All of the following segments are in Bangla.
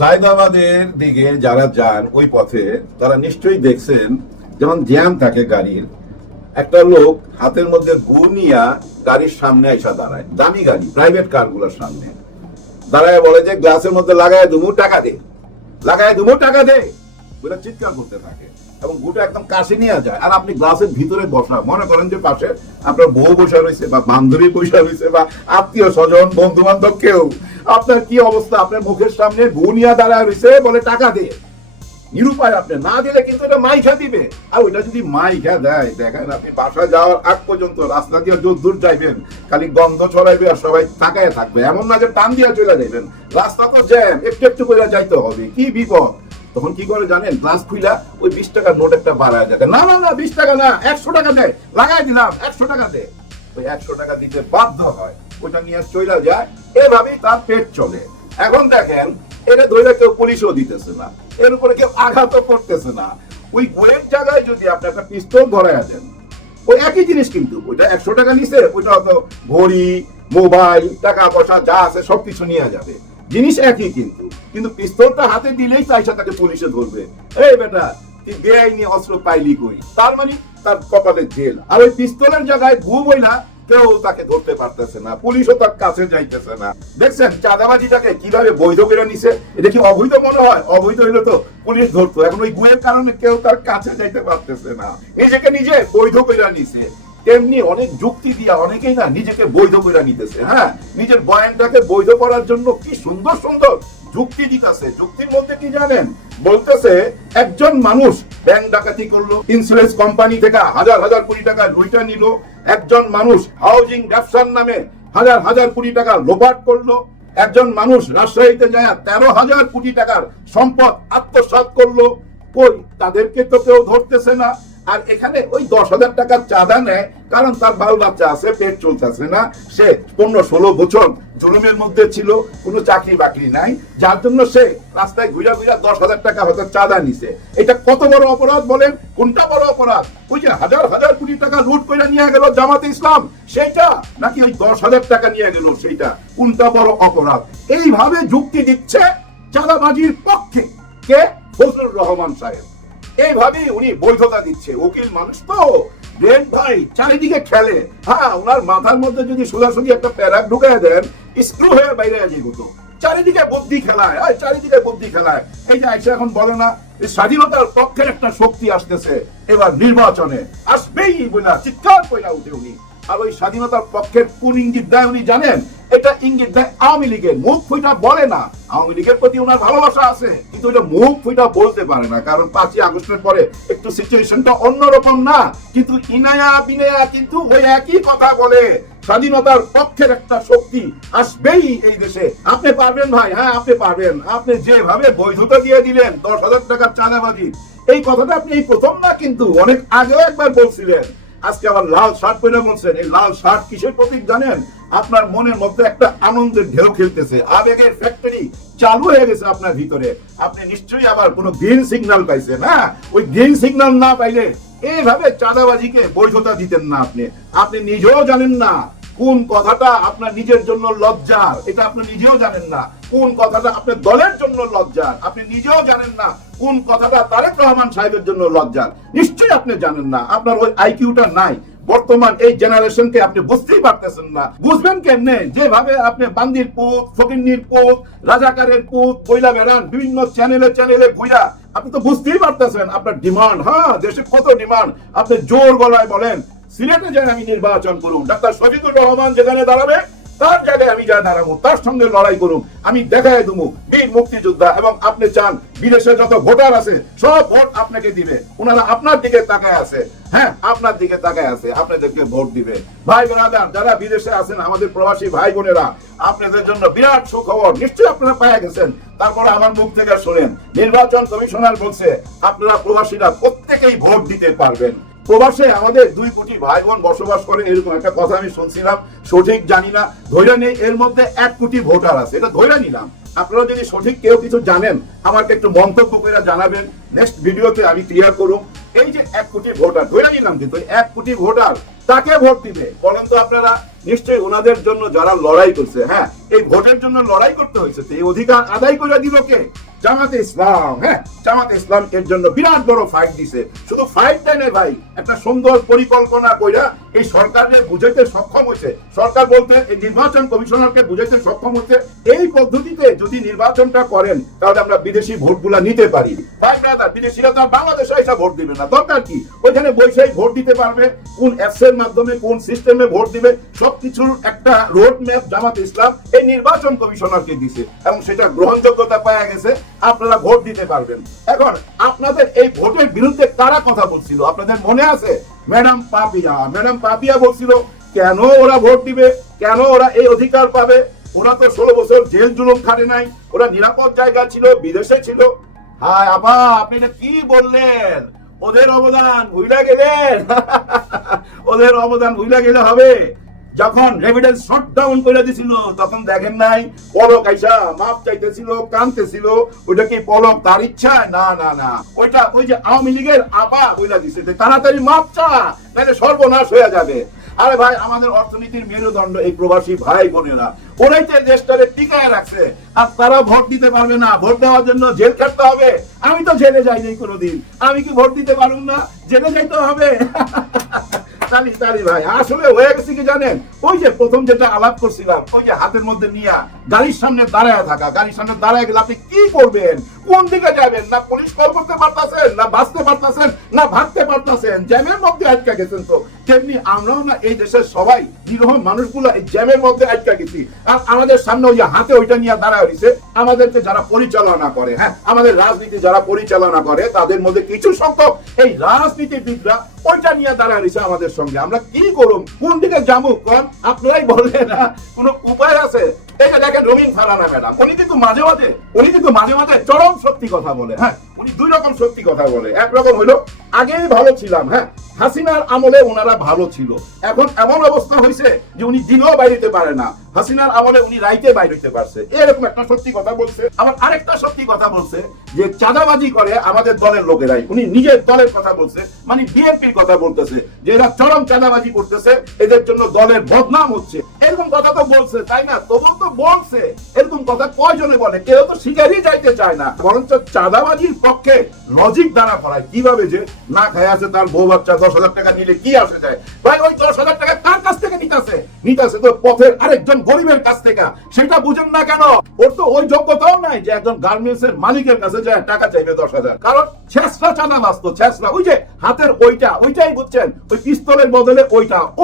সায়দাবাদের দিকে যারা যান ওই পথে তারা নিশ্চয়ই দেখছেন যেমন জ্যাম থাকে গাড়ির, একটা লোক হাতের মধ্যে গু নিয়া গাড়ির সামনে এসে দাঁড়ায়, দামি গাড়ি প্রাইভেট কার গুলোর সামনে দাঁড়ায়, বলে যে গ্লাসের মধ্যে লাগায় দুমু টাকা দে, লাগায় দুমু টাকা দে বলে চিৎকার করতে থাকে এবং গুটা একদম কাছে নিয়ে যায়। আর আপনি গ্লাসের ভিতরে বসা, মনে করেন যে পাশে আপনার বউ বসা রয়েছে বা বান্ধবী বসা রয়েছে বা আত্মীয় স্বজন বন্ধু বান্ধব কেউ, আপনার কি অবস্থা? আপনার মুখের সামনে গু নিয়ে দাঁড়ায় রয়েছে, বলে টাকা দে। নিরুপায়, আপনি না দিলে কিন্তু এটা মাইখা দিবে। আর ওইটা যদি মাইখা দেয়, দেখেন আপনি বাসায় যাওয়ার আগ পর্যন্ত রাস্তা দিয়ে দূর যাইবেন, খালি গন্ধ ছড়াইবে আর সবাই তাকায় থাকবে। এমন না যে টান দিয়ে চলে যাইবেন, রাস্তা তো জ্যাম, একটু একটু করে যাইতে হবে, কি বিপদ। তখন কি করে জানেন? গ্লাস খুইলা ওই 20 টাকার নোট একটা বাড়ায় দেখে, না না না 20 টাকা না, 100 টাকা দে, লাগাই দিলাম 100 টাকা দে। ওই 100 টাকা দিতে বাধ্য হয়, ওইটা নিয়ে চলে যায়। এভাবেই তার পেট চলে। এখন দেখেন, এটা ধরে কেউ পুলিশও দিতেছে না, এর উপরে কেউ আঘাতও করতেছে না। ওই গোয়ের জায়গায় যদি আপনি একটা পিস্তল ধরে আছেন, ওই একই জিনিস, কিন্তু ওইটা 100 টাকা নিছে, ওইটা হয়তো ঘড়ি, মোবাইল, টাকা পয়সা যা আছে সবকিছু নিয়ে যাবে, জিনিস একই। কিন্তু কিন্তু পিস্তলটা হাতে দিলেই চাইছে তাকে পুলিশে ধরবে। এই বেটা, তুই বেআইনি অস্ত্র পাইলি কই? তার মানে তার কপালে জেল। আর ওই পিস্তলের জায়গায় গু বইলা কেউ তাকে ধরতে পারতেছে না, পুলিশও তার কাছে যাইতেছে না। দেখছেন চাঁদাবাজিটাকে কিভাবে বৈধ করে নিছে? এটা কি অবৈধ মনে হয়? অবৈধ হইলে তো পুলিশ ধরতো। এখন ওই গুয়ের কারণে কেউ তার কাছে যাইতে পারতেছে না, নিজেকে নিজে বৈধ করে নিছে। তেমনি অনেক যুক্তি দিয়া অনেকেই না নিজেকে বৈধ করে নিতেছে। হ্যাঁ, নিজের বয়ানটাকে বৈধ করার জন্য কি সুন্দর সুন্দর যুক্তি দিতেছে। যুক্তির মধ্যে কি জানেন? বলতেছে একজন মানুষ ব্যাংক ডাকাতি করলো, ইন্স্যুরেন্স কোম্পানি থেকে হাজার হাজার কোটি টাকা লুইটা নিল, একজন মানুষ হাউজিং ব্যবসার নামে হাজার হাজার কোটি টাকা লোপাট করলো, একজন মানুষ রাজশাহীতে যায় 13,000 কোটি টাকার সম্পদ আত্মসাৎ করলো। কই, তাদেরকে তো কেউ ধরতেছে না। আর এখানে ওই 10,000 টাকার চাঁদা নেয় কারণ তার বাল বাচ্চা আছে, পেট চলতেছে না, সে 15-16 বছর জুলুমের মধ্যে ছিল, কোনো চাকরি বাকরি নাই, যার জন্য সে রাস্তায় ঘুরা ঘুরা 10,000 টাকা হয়তো চাঁদা নিছে। এটা কত বড় অপরাধ বলেন? কোনটা বড় অপরাধ? ওই যে হাজার হাজার কোটি টাকা লুট করে নিয়ে গেল জামাতে ইসলাম, সেইটা? নাকি ওই 10,000 টাকা নিয়ে গেল সেইটা? কোনটা বড় অপরাধ? এইভাবে যুক্তি দিচ্ছে চাঁদাবাজির পক্ষে কে? ফজলুর রহমান সাহেব। এইভাবেই উনি বৈধতা দিচ্ছে। উকিল মানুষ তো, ব্রেন ভাই চারিদিকে খেলে। হ্যাঁ, ওনার মাথার মধ্যে যদি সোজাসুজি একটা প্যারাক ঢুকাই দেন, স্ক্রু হয়ে বাইরে যাবে তো। চারিদিকে বুদ্ধি খেলায়, চারিদিকে বুদ্ধি খেলায়। এই যে আইসা এখন বলে না, স্বাধীনতার পক্ষের একটা শক্তি আসতেছে, এবার নির্বাচনে আসবেই বলে চিৎকার কইরা উঠে উনি। আর ওই স্বাধীনতার পক্ষের কোন ইঙ্গিত দেয় উনি জানেন? এটা ইঙ্গিত দেয় আওয়ামী লীগের। মুখ ফুইটা বলে না, আওয়ামী লীগের প্রতি ওনার ভালোবাসা আছে, কিন্তু এটা মুখ ফুইটা বলতে পারে না, কারণ 5ই আগস্টের পরে একটু সিচুয়েশনটা অন্যরকম না। কিন্তু ইনায়া বিনায়া কিন্তু ওই একই কথা বলে, স্বাধীনতার পক্ষের একটা শক্তি আসবেই এই দেশে। আপনি পারবেন ভাই, হ্যাঁ আপনি পারবেন। আপনি যেভাবে বৈধতা দিয়ে দিলেন 10,000 টাকার চাঁদাবাজি, এই কথাটা আপনি এই প্রথম না, কিন্তু অনেক আগেও একবার বলছিলেন। আজকে আবার লাল শার্ট পরে বলছেন। এই লাল শার্ট কিসের প্রতীক জানেন? আপনার মনের মধ্যে একটা আনন্দের ঢেউ খেলতেছে, আবেগের ফ্যাক্টরি চালু হয়ে গেছে আপনার ভিতরে। আপনি নিশ্চয়ই আবার কোনো গ্রিন সিগন্যাল পাইছেন। হ্যাঁ, ওই গ্রিন সিগন্যাল না পাইলে এইভাবে চাঁদাবাজিকে বৈধতা দিতেন না। আপনি নিজেও জানেন না কোন কথাটা আপনার নিজের জন্য লজ্জার, এটা আপনি নিজেও জানেন না। কোন কথাটা আপনার দলের জন্য লজ্জার, আপনি নিজেও জানেন না। কোন কথাটা তারেক রহমান সাহেবের জন্য লজ্জার, নিশ্চয়ই আপনি জানেন না। আপনার ওই আইকিউটা নাই। বর্তমান এই জেনারেশনকে আপনি বুঝতেই পারতেছেন না। বুঝবেন কেমনে? যেভাবে আপনি বান্দির পুত, ফকিন্নির পুত, রাজাকারের পুত বইলা বেড়ান বিভিন্ন চ্যানেলে চ্যানেলে ঘুরা, আপনি তো বুঝতেই পারতেছেন আপনার ডিমান্ড। হ্যাঁ, দেশে কত ডিমান্ড। আপনি জোর গলায় বলেন সিলেটে যাই আমি নির্বাচন করুন, ডাক্তার শফিকুর রহমান যেখানে দাঁড়াবে তার জায়গায় আমি যা দাঁড়াবো, তার সঙ্গে লড়াই করুন, আমি দেখাই দেবো বীর মুক্তিযোদ্ধা। এবং আপনি চান বিদেশে যত ভোটার আছে সব ভোট আপনাকে দিবে, ওনারা আপনার দিকে তাকায় আছে। হ্যাঁ, আপনার দিকে তাকায় আছে, আপনাদেরকে ভোট দিবে। ভাই বোনেরা যারা বিদেশে আছেন, আমাদের প্রবাসী ভাই বোনেরা, আপনাদের জন্য বিরাট সুখবর নিশ্চয়ই আপনারা পেয়ে গেছেন। তারপরে আমার মুখ থেকে শোনেন, নির্বাচন কমিশনার বলছে আপনারা প্রবাসীরা প্রত্যেকেই ভোট দিতে পারবেন। প্রবাসে আমাদের 2 কোটি ভাই বোন বসবাস করে, এরকম একটা কথা আমি শুনছিলাম, সঠিক জানি না, ধৈর্য নেই। এর মধ্যে 1 কোটি ভোটার আছে, এটা ধৈর্য নিলাম। আপনারা যদি সঠিক কেউ কিছু জানেন আমাকে একটু মন্তব্য করে জানাবেন। নেক্সট ভিডিওতে আমি ক্লিয়ার করব। এই যে 1 কোটি ভোটার ধরে নিলাম, কিন্তু 1 কোটি ভোটার তাকে ভোট দিবে বলেন তো আপনারা? নিশ্চয়ই ওনাদের জন্য যারা লড়াই করছে, হ্যাঁ এই ভোটের জন্য লড়াই করতে হয়েছে, তো এই অধিকার আদায় করে দিল কে? জামাতে ইসলাম। হ্যাঁ, জামাতে ইসলাম এর জন্য বিরাট বড় ফাইট দিছে। শুধু ফাইটটাই নেই ভাই, একটা সুন্দর পরিকল্পনা কইরা এই সরকারকে বুঝাইতে সক্ষম হয়েছে। সরকার বলতে এই নির্বাচন কমিশনারকে বুঝাইতে সক্ষম হচ্ছে এই পদ্ধতিতে যদি নির্বাচনটা করেন তাহলে আমরা বিদেশি ভোটগুলা নিতে পারি। ভাই ব্রাদার, বিদেশিরা তো বাংলাদেশে এসে ভোট দিবে না, দরকার কি? ওইখানে বৈশাখী ভোট দিতে পারবে, কোন অ্যাপস এর মাধ্যমে কোন সিস্টেমে ভোট দিবে সবকিছুর একটা রোড ম্যাপ জামাতে ইসলাম এই নির্বাচন কমিশনারকে দিছে এবং সেটা গ্রহণযোগ্যতা পাওয়া গেছে। আপনারা ভোট দিতে পারবেন। এখন আপনাদের এই ভোটের বিরুদ্ধে কারা কথা বলছিল আপনাদের মনে আছে? ম্যাডাম পাপিয়া বলছিল কেন ওরা ভোট দিবে, কেন ওরা এই অধিকার পাবে? ওরা তো 16 বছর জেল জুলুম খাটে নাই, ওরা নিরাপদ জায়গা ছিল, বিদেশে ছিল। হায় আপা, আপনি না কি বললেন? ওদের অবদান ভুলে গেলেন? ওদের অবদান ভুলে গেলে হবে? যখন রেভিডেন্স শটডাউন করে দিছিল তখন দেখেন নাই পলক আইসা মাপ চাইতেছিল, কাঁদতেছিল? ওইটা কি পলক তার ইচ্ছা? না না না, ওইটা ওই যে আওয়ামী লীগের আপা বইলা দিছে তাড়াতাড়ি মাপ চা, নাহলে সর্বনাশ হয়ে যাবে। আরে ভাই, আমাদের অর্থনীতির মেরুদণ্ড এই প্রবাসী ভাই বোনেরা, ওরাই তো দেশটাকে টিকায় রাখছে, আর তারা ভোট দিতে পারবে না। ভোট দেওয়ার জন্য জেল খাটতে হবে। আমি তো জেলে যাইনি কোনোদিন, আমি কি ভোট দিতে পারুম না? জেলে যাইতে হবে। ভাই আসলে হয়ে গেছে কি জানেন? ওই যে প্রথম যেটা আলাপ করছিলাম, ওই যে হাতের মধ্যে নিয়ে গাড়ির সামনে দাঁড়ায় থাকা, গাড়ির সামনে দাঁড়ায় গেলে আপনি কি করবেন? কোন দিকে যাবেন? না পুলিশ কল করতে পারতেছেন, না বাঁচতে পারতেছেন, না ভাগতে পারতেছেন, জ্যামের মধ্যে আটকা গেছেন। তো তেমনি আমরাও না এই দেশের সবাই নিরহ মানুষগুলো এই জ্যামের মধ্যে আটকা গেছি, আর আমাদের সামনে ওই হাতে ওইটা নিয়ে দাঁড়ায় রয়েছে। আমাদেরকে যারা পরিচালনা করে, হ্যাঁ আমাদের রাজনীতি যারা পরিচালনা করে, তাদের মধ্যে কিছু সংখ্যক এই রাজনীতিবিদরা ওইটা নিয়ে দাঁড়ায় রয়েছে আমাদের সঙ্গে। আমরা কি করুম? কোন দিকে যাবো? কোন আপনারাই বললেন না, কোনো উপায় আছে? এই যে দেখেন রঙিন ফারানা ম্যাডাম, উনি কিন্তু মাঝে মাঝে চরম সত্যি কথা বলে। হ্যাঁ, উনি 2 রকম সত্যি কথা বলে। একরকম হইলো আগেই ভালো ছিলাম, হ্যাঁ হাসিনার আমলে ওনারা ভালো ছিল, এখন এমন অবস্থা হয়েছে যে উনি দিনও বাইরে পারে না, হাসিনার আমলে উনি রাইতে বাইরে হইতে পারছে, এরকম একটা সত্যি কথা বলছে। আবার আরেকটা সত্যি কথা বলছে যে চাঁদাবাজি করে আমাদের দলের লোকেরাই। উনি নিজের দলের কথা বলছে, মানে বিএনপির কথা বলতেছে যে এরা চরম চাঁদাবাজি করতেছে, এদের জন্য দলের বদনাম হচ্ছে, এরকম কথা তো বলছে, তাই না? তবুও তো বলছে। এরকম কথা কয়জনে বলে? কেউ তো শিকারই যাইতে চায় না, বরঞ্চ চাঁদাবাজির পক্ষে লজিক দাঁড়া করায়। কিভাবে? যে না খায় আছে তার বউ বাচ্চা 10,000 টাকা নিলে কি আসে যায়? ভাই ওই 10,000 টাকা কার কাছ থেকে নিতেছে তো পথের আরেকজন গরিবের কাছ থেকে। সেটা বুঝেন না কেন? ওর তো ওই যোগ্যতাও নাই যে একজন গার্মেন্টস এর মালিকের কাছে যায় টাকা চাইবে 10,000। কারণ ছেসরা চাঁদাবাজ, তো ছেসরা ওই যে হাতের ওইটাই বুঝছেন, ওই পিস্তলের বদলে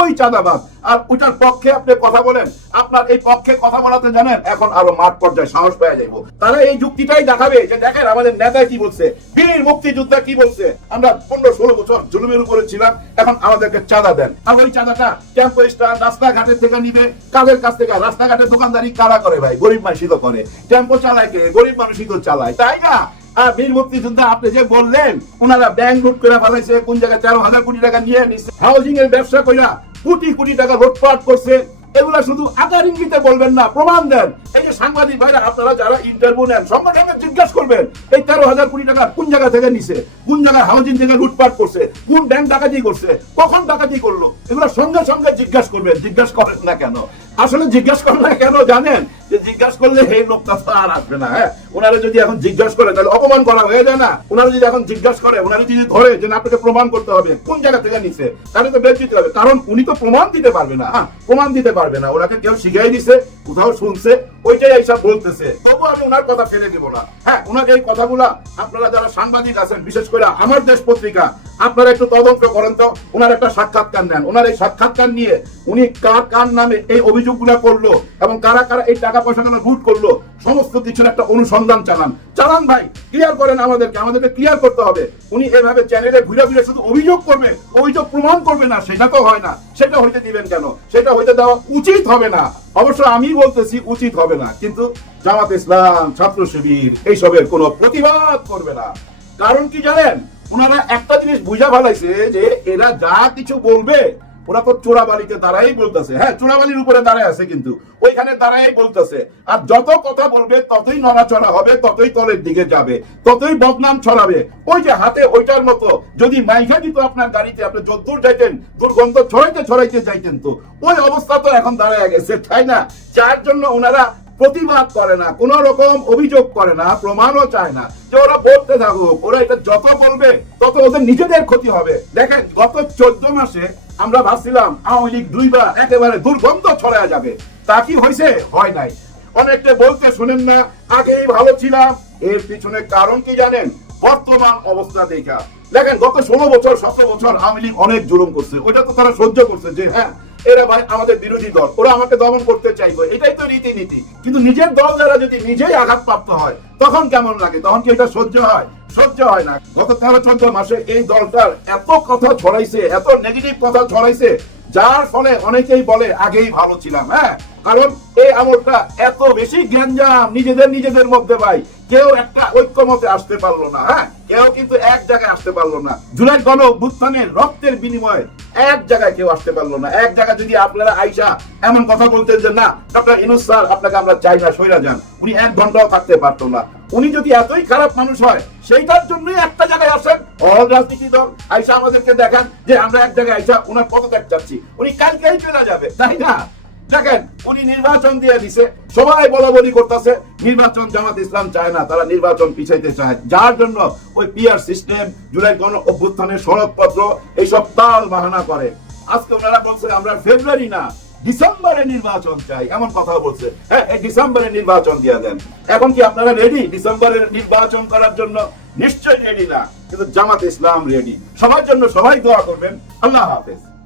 ওই চাঁদাবাজ। আর ওইটার পক্ষে আপনি কথা বলেন, আপনার এই পক্ষে কথা বলাতে জানেন এখন আরো মাঠ পর্যায়ে সাহস পেয়ে যাইব। তারা এই যুক্তিটাই দেখাবে যে দেখেন আমাদের নেতা কি বলছে, বীর মুক্তিযোদ্ধা কি বলছে, আমরা 15-16 বছর জুলুমের উপরে ছিলাম, এখন আমাদেরকে চাঁদা দেন। আর ওই চাঁদাটা টেম্পো স্ট্যান্ড রাস্তাঘাটের থেকে নিবে, কাদের কাছ থেকে? রাস্তাঘাটের দোকানদারি কারা করে? ভাই গরিব মানুষই তো করে। টেম্পো চালায় কে? গরিব মানুষই তো চালায়, তাই না? আর বীর মুক্তিযোদ্ধা আপনি যে বললেন ওনারা ব্যাংক লুট করে ফেলাইছে, কোন জায়গায় 13,000 কোটি টাকা নিয়ে নিচ্ছে, হাউজিং এর ব্যবসা কইরা কোটি কোটি টাকা লুটপাট করছে। এগুলা শুধু আকার ইঙ্গিতে বলবেন না, প্রমাণ দেন। এই যে সাংবাদিক ভাইরা আপনারা যারা ইন্টারভিউ নেন, সঙ্গে সঙ্গে জিজ্ঞাসা করবেন এই 13,000 কোটি টাকা কোন জায়গা থেকে নিছে, কোন জায়গায় হাউজিং থেকে লুটপাট করছে, কোন ব্যাংক ডাকাতি করছে, কখন ডাকাতি করলো, এগুলো সঙ্গে সঙ্গে জিজ্ঞাসা করবেন। জিজ্ঞাসা করেন না কেন? আসলে জিজ্ঞাসা করেন না কেন জানেন? যে জিজ্ঞাসা করলে এই লোকটা তো আর আসবে না। হ্যাঁ, ওনারা যদি এখন জিজ্ঞাসা করে তাহলে অপমান করা হয়ে যায় না? ওনারা যদি এখন জিজ্ঞাসা করে, ওনারা যদি ধরে যে আপনাকে প্রমাণ করতে হবে কোন জায়গা থেকে নিছে, তাহলে তো বের দিতে হবে। কারণ উনি তো প্রমাণ দিতে পারবে না। হ্যাঁ, প্রমাণ দিতে পারবে না, ওনাকে কেউ শিখাই দিছে, কোথাও শুনছে, ওইটাই এইসব বলতেছে। তবু আমি ওনার কথা ফেলে দিব না। হ্যাঁ, ওনাকে এই কথাগুলা আপনারা যারা সাংবাদিক আছেন, বিশেষ করে আমার দেশ পত্রিকা, আপনারা একটু তদন্ত করেন তো, ওনার একটা সাক্ষাৎকার নেন। ওনার এই সাক্ষাৎকার নিয়ে উনি কার নামে এই অভিযোগগুলো করলো এবং কারা কারা এই টাকা পয়সাগুলো লুট করলো, সমস্ত কিছুর একটা অনুসন্ধান চালান ভাই, ক্লিয়ার করেন। আমাদেরকে ক্লিয়ার করতে হবে। উনি এভাবে চ্যানেলে ঘুরে ঘুরে শুধু অভিযোগ করবে, অভিযোগ প্রমাণ করবে না, সেটা তো হয় না। সেটা হইতে দিবেন কেন? সেটা হইতে দেওয়া উচিত হবে না। অবশ্য আমি বলতেছি উচিত হবে না, কিন্তু জামাত ইসলাম, ছাত্র শিবির এইসবের কোনো প্রতিবাদ করবে না। কারণ কি জানেন? ওনারা একটা জিনিস বুঝা ফেলাইছে যে এরা যা কিছু বলবে ওরা তো চোরাবালিতে দাঁড়াই বলতেছে, হ্যাঁ চোরাবালির উপরে দাঁড়ায় আছে, কিন্তু ওইখানে দাঁড়াই বলতেছে। আর যত কথা বলবে ততই নড়াচড়া হবে, ততই তলের দিকে যাবে, ততই বদনাম ছড়াবে। ওই যে হাতে ওইটার মতো যদি মাইকা দিত আপনার গাড়িতে, আপনি যদ্দূর যাইতেন দুর্গন্ধ ছড়াইতে ছড়াইতে যাইতেন। তো ওই অবস্থা তো এখন দাঁড়ায় গেছে, তাই না? যার জন্য ওনারা প্রতিবাদ করে না, কোন রকম অভিযোগ করে না, প্রমাণও চায় না, যে ওরা বলতে থাকুক। ওরা এটা যত বলবে তত ওদের নিজেদের ক্ষতি হবে। দেখেন গত 14 মাসে আমরা ভাবছিলাম আওয়ামী লীগ দুইবার একেবারে দুর্গন্ধ ছড়ায় যাবে, তা কি হয়েছে? হয় নাই। অনেকটা বলতে শুনেন না আগেই ভালো ছিলাম, এর পিছনে কারণ কি জানেন? বর্তমান অবস্থা দেখা। দেখেন গত 16 বছর 17 বছর আওয়ামী লীগ অনেক জুলুম করছে, ওইটা তো তারা সহ্য করছে, যে হ্যাঁ এরা ভাই আমাদের বিরোধী দল, ওরা আমাকে দমন করতে চাইবে, এটাই তো রীতিনীতি। কিন্তু নিজের দল যারা যদি নিজেই আঘাতপ্রাপ্ত হয় তখন কেমন লাগে? তখন কি এটা সহ্য হয়? সহ্য হয় না। গত 13-14 মাসে এই দলটার এত কথা ছড়াইছে, এত নেগেটিভ কথা ছড়াইছে, যার ফলে অনেকেই বলে আগেই ভালো ছিলাম। হ্যাঁ, কারণ এই আমলটা এত বেশি গ্যাঞ্জাম নিজেদের মধ্যে, ভাই কেউ একটা ঐক্যমতে আসতে পারলো না। হ্যাঁ, কেউ কিন্তু এক জায়গায় আসতে পারলো না। জুলাই গণ অভ্যুত্থানের রক্তের বিনিময়ে এক জায়গায় কেউ আসতে পারলো না। এক জায়গায় যদি আপনারা আইসা এমন কথা বলতেন যে না ডক্টর ইউনূস স্যার আপনাকে আমরা চাই না, সইরা যান, উনি 1 ঘন্টাও থাকতে পারতো না। উনি যদি এতই খারাপ মানুষ হয়, সেইটার জন্যই একটা জায়গায় আসেন, অল রাজনীতি দল আইসা আমাদেরকে দেখান যে আমরা এক জায়গায় আইসা উনার পদত্যাগ চাচ্ছি, উনি কালকেই চলে যাবে, তাই না? দেখেন উনি নির্বাচন দিয়ে দিছে, সবাই বলাবলি করতেছে নির্বাচন জামাত ইসলাম চায় না, তারা নির্বাচন পিছাইতে চায়, যার জন্য ওই পিআর সিস্টেম, জুলাই গণ অভ্যুত্থানের সনদপত্র এইসব তাল বাহানা করে। আজকে ওনারা বলছে আমরা ফেব্রুয়ারি না ডিসেম্বরে নির্বাচন চাই, এমন কথা বলছে। হ্যাঁ, এই ডিসেম্বরে নির্বাচন দিয়ে দেন। এখন কি আপনারা রেডি ডিসেম্বরে নির্বাচন করার জন্য? নিশ্চয়ই রেডি না, কিন্তু জামাত ইসলাম রেডি। সবার জন্য সবাই দোয়া করবেন। আল্লাহ হাফেজ।